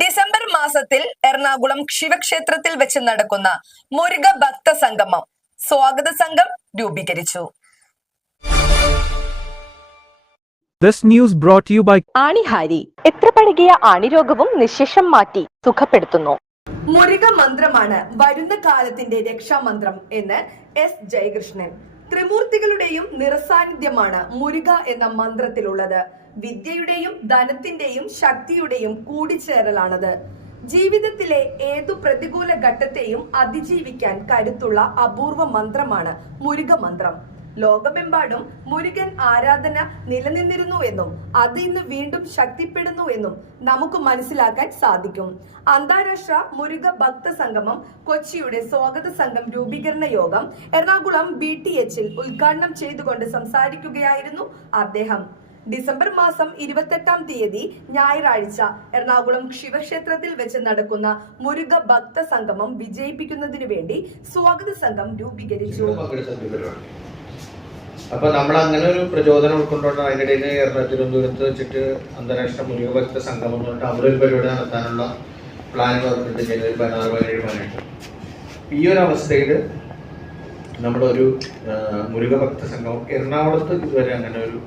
December മാസത്തിൽ എറണാകുളം ശിവക്ഷേത്രത്തിൽ വെച്ച് നടക്കുന്ന മുരുക ഭക്ത സംഗമം സ്വാഗത സംഘം രൂപീകരിച്ചു. This news brought you by ആണിഹാരി. എത്ര പഴകിയ ആണിരോഗവും നിശേഷം മാറ്റി സുഖപ്പെടുത്തുന്നു. മുരുക മന്ത്രമാണ് വരുന്ന കാലത്തിന്റെ രക്ഷാമന്ത്രം എന്ന് എസ് ജയകൃഷ്ണൻ ത്രിമൂർത്തികളുടെയും നിറസാന്നിധ്യമാണ് മുരുക എന്ന മന്ത്രത്തിലുള്ളത്. വിദ്യയുടെയും ധനത്തിന്റെയും ശക്തിയുടെയും കൂടിച്ചേരലാണത്. ജീവിതത്തിലെ ഏതു പ്രതികൂല ഘട്ടത്തെയും അതിജീവിക്കാൻ കരുത്തുള്ള അപൂർവ മന്ത്രമാണ് മുരുക മന്ത്രം ലോകമെമ്പാടും മുരുകൻ ആരാധന നിലനിന്നിരുന്നു എന്നും അത് ഇന്ന് വീണ്ടും ശക്തിപ്പെടുന്നു എന്നും നമുക്ക് മനസ്സിലാക്കാൻ സാധിക്കും. അന്താരാഷ്ട്ര മുരുക ഭക്ത സംഗമം കൊച്ചിയുടെ സ്വാഗത സംഘം രൂപീകരണ യോഗം എറണാകുളം ബി ടി എച്ചിൽ ഉദ്ഘാടനം ചെയ്തുകൊണ്ട് സംസാരിക്കുകയായിരുന്നു അദ്ദേഹം. ഡിസംബർ മാസം ഇരുപത്തെട്ടാം തീയതി ഞായറാഴ്ച എറണാകുളം ശിവക്ഷേത്രത്തിൽ വെച്ച് നടക്കുന്ന മുരുക ഭക്ത സംഗമം വിജയിപ്പിക്കുന്നതിനു വേണ്ടി സ്വാഗത സംഘം രൂപീകരിച്ചു. ഇവിടെ പങ്കെടുത്ത ഒരു പരിപാടി അപ്പൊ നമ്മൾ അങ്ങനെ ഒരു പ്രചോദനം ഉൾക്കൊണ്ടുകൊണ്ട് അതിനിടയിൽ തിരുവനന്തപുരത്ത് വെച്ചിട്ട് അന്താരാഷ്ട്ര മുരുകഭക്ത എന്ന് പറഞ്ഞിട്ട് അവിടെ ഒരു പരിപാടി നടത്താനുള്ള പ്ലാൻ വന്നിട്ടുണ്ട്. ജനുവരി പതിനാറ് പതിനേഴ് പതിനെട്ട്. ഈ ഒരു അവസ്ഥയിൽ നമ്മുടെ ഒരു മുരുകഭക്ത സംഘം എറണാകുളത്ത് ഇതുവരെ അങ്ങനെ ഒരു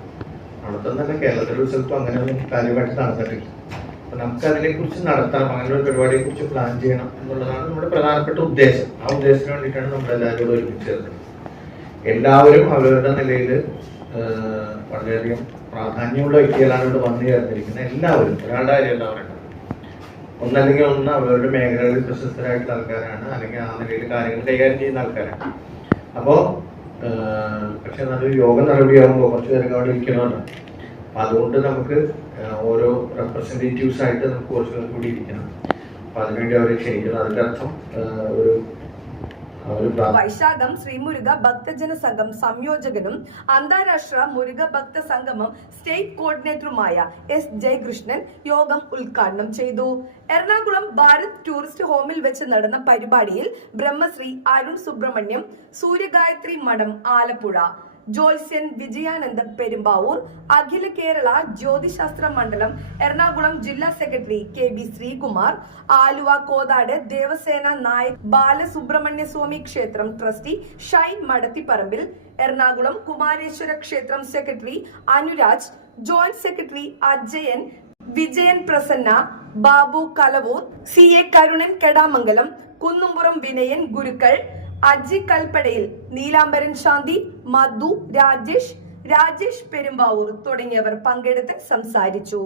നടത്തുന്നതല്ല കേരളത്തിലെ ഒരു സ്ഥലത്തും അങ്ങനെ ഒരു കാര്യമായിട്ട് നടന്നിട്ടില്ല. അപ്പൊ നമുക്ക് അതിനെക്കുറിച്ച് നടത്താം അങ്ങനെ ഒരു പരിപാടിയെ കുറിച്ച് പ്ലാൻ ചെയ്യണം എന്നുള്ളതാണ് നമ്മുടെ പ്രധാനപ്പെട്ട ഉദ്ദേശം. ആ ഉദ്ദേശത്തിന് വേണ്ടിയിട്ടാണ് നമ്മൾ എല്ലാവരും ഒരുമിച്ച് ചേർന്നത്. എല്ലാവരും അവരവരുടെ നിലയിൽ വളരെയധികം പ്രാധാന്യമുള്ള വ്യക്തികളാണ് ഇവിടെ വന്നു ചേർന്നിരിക്കുന്നത്. എല്ലാവരും ഒരാളുടെ കാര്യം എല്ലാവരും ഒന്നല്ലെങ്കിൽ ഒന്ന് അവരുടെ മേഖലകളിൽ പ്രശസ്തരായിട്ടുള്ള ആൾക്കാരാണ് അല്ലെങ്കിൽ ആ നിലയിൽ കാര്യങ്ങൾ കൈകാര്യം ചെയ്യുന്ന ആൾക്കാരാണ്. അപ്പോൾ പക്ഷെ നല്ലൊരു യോഗ നടപടിയാകുമ്പോൾ കുറച്ച് പേരൊക്കെ അവിടെ ഇരിക്കണമല്ലോ. അപ്പം അതുകൊണ്ട് നമുക്ക് ഓരോ റെപ്രസെന്റേറ്റീവ്സ് ആയിട്ട് നമുക്ക് കുറച്ച് കൂടി ഇരിക്കണം. അപ്പം അതിനുവേണ്ടി അവരെ ക്ഷണിക്കുന്നത് അതിന്റെ അർത്ഥം ഒരു വൈശാഖം ശ്രീമുരുക ഭക്തജന സംഘം സംയോജകനും അന്താരാഷ്ട്ര മുരുക ഭക്ത സംഗമം സ്റ്റേറ്റ് കോർഡിനേറ്ററുമായ എസ് ജയകൃഷ്ണൻ യോഗം ഉദ്ഘാടനം ചെയ്തു. എറണാകുളം ഭാരത് ടൂറിസ്റ്റ് ഹോമിൽ വെച്ച് നടന്ന പരിപാടിയിൽ ബ്രഹ്മശ്രീ അരുൺ സുബ്രഹ്മണ്യം സൂര്യഗായത്രി മഠം ആലപ്പുഴ ജോത്സ്യൻ വിജയാനന്ദ പെരുമ്പാവൂർ അഖില കേരള ജ്യോതിശാസ്ത്ര മണ്ഡലം എറണാകുളം ജില്ലാ secretary K B Sreekumar Aluva Kothad Devasena Nayak Balasubramanyaswamy ക്ഷേത്രം ട്രസ്റ്റി ഷൈൻ മടത്തിപ്പറമ്പിൽ എറണാകുളം കുമാരേശ്വര ക്ഷേത്രം secretary Anuraj joint secretary Ajayan Vijayan Prasanna Babu Kalavoor C A Karunan Kedamangalam Kunnumpuram Vinayan Gurukkal Aji Kalppadayil Neelambaran Santhi Madhu Rajesh Rajesh Perumbavoor തുടങ്ങിയവർ പങ്കെടുത്ത് സംസാരിച്ചു.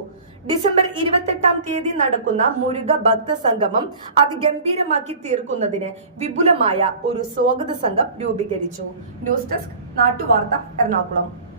December ഇരുപത്തെട്ടാം തീയതി നടക്കുന്ന മുരുക ഭക്ത സംഗമം അതിഗംഭീരമാക്കി തീർക്കുന്നതിന് വിപുലമായ ഒരു സ്വാഗത സംഘം രൂപീകരിച്ചു. ന്യൂസ് ഡെസ്ക് നാട്ടുവാർത്ത എറണാകുളം.